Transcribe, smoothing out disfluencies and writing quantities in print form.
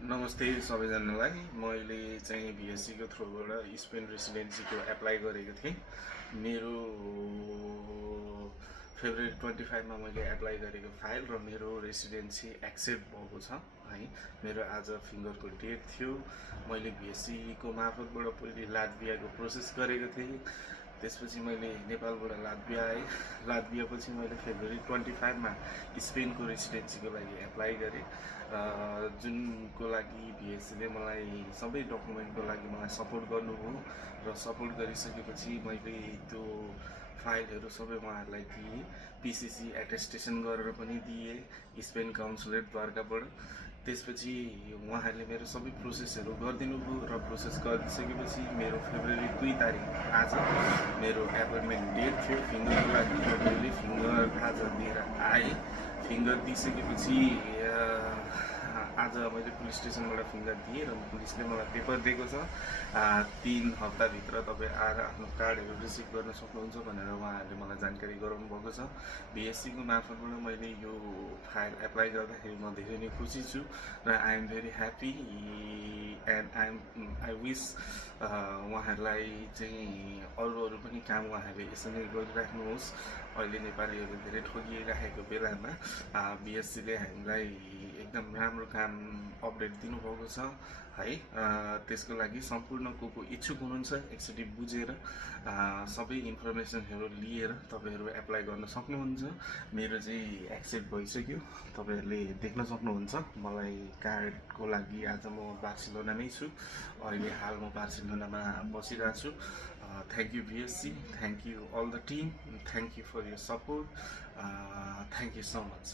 नमस्ते सबैजनालाई। मैले चाहिँ भिएससी को थ्रुबाट स्पेन रेसिडेन्सीको एप्लाई गरेको थिएँ। मेरो फेब्रुअरी 25 मा मैले एप्लाई गरेको फाइल र मेरो रेसिडेन्सी एक्सेप्ट भएको छ है। मेरो आज फिङ्गरको डेट थियो। मैले भिएससी को मार्फतबाट पहिले लात्भियाको प्रोसेस गरेको थिएँ। त्यसपछि मैले नेपालबाट लात्भिया आएँ। लात्भियापछि मैले फेब्रुअरी 25 मा स्पेनको रेसिडेन्सीको लागि एप्लाई गरेँ, जुनको लागि भिएससीले मलाई सबै डकुमेन्टको लागि मलाई सपोर्ट गर्नुभयो र सपोर्ट गरिसकेपछि मैले त्यो फाइलहरू सबै उहाँहरूलाई दिएँ। पिसिसी एटेस्टेसन गरेर पनि दिएँ स्पेन काउन्सुलेटद्वाराबाट। त्यसपछि उहाँहरूले मेरो सबै प्रोसेसहरू गरिदिनु भयो र प्रोसेस गरिसकेपछि मेरो फेब्रुअरी 2 तारिक आज मेरो एपोइन्टमेन्ट डेट थियो फिङ्गरको लागि र मैले फिङ्गर आज दिएर आएँ। फिङ्गर दिइसकेपछि आज मैले पुलिस स्टेसनबाट फिङ्गर दिएँ र पुलिसले मलाई पेपर दिएको छ। 3 हप्ताभित्र तपाईँ आएर आफ्नो कार्डहरू रिसिभ गर्न सक्नुहुन्छ भनेर उहाँहरूले मलाई जानकारी गराउनु भएको छ। भिएससीको मार्फतबाट मैले यो फाइल एप्लाई गर्दाखेरि म धेरै नै खुसी छु र I am very happy and I wish उहाँहरूलाई चाहिँ अरू पनि काम उहाँहरूले यसरी गरिराख्नुहोस्। अहिले नेपालीहरू धेरै ठगिराखेको बेलामा भिएससीले हामीलाई एकदम राम्रो काम अपडेट दिनुभएको छ है। त्यसको लागि सम्पूर्ण को इच्छुक हुनुहुन्छ एकचोटि बुझेर सबै इन्फर्मेसनहरू लिएर तपाईँहरू एप्लाई गर्न सक्नुहुन्छ। मेरो चाहिँ एक्सेप्ट भइसक्यो, तपाईँहरूले देख्न सक्नुहुन्छ। मलाई कार्डको लागि आज म बार्सिलोनामै छु। अहिले हाल म बार्सिलोनामा बसिरहेको छु। Thank you VSC, thank you all the team, thank you for your support, thank you so much.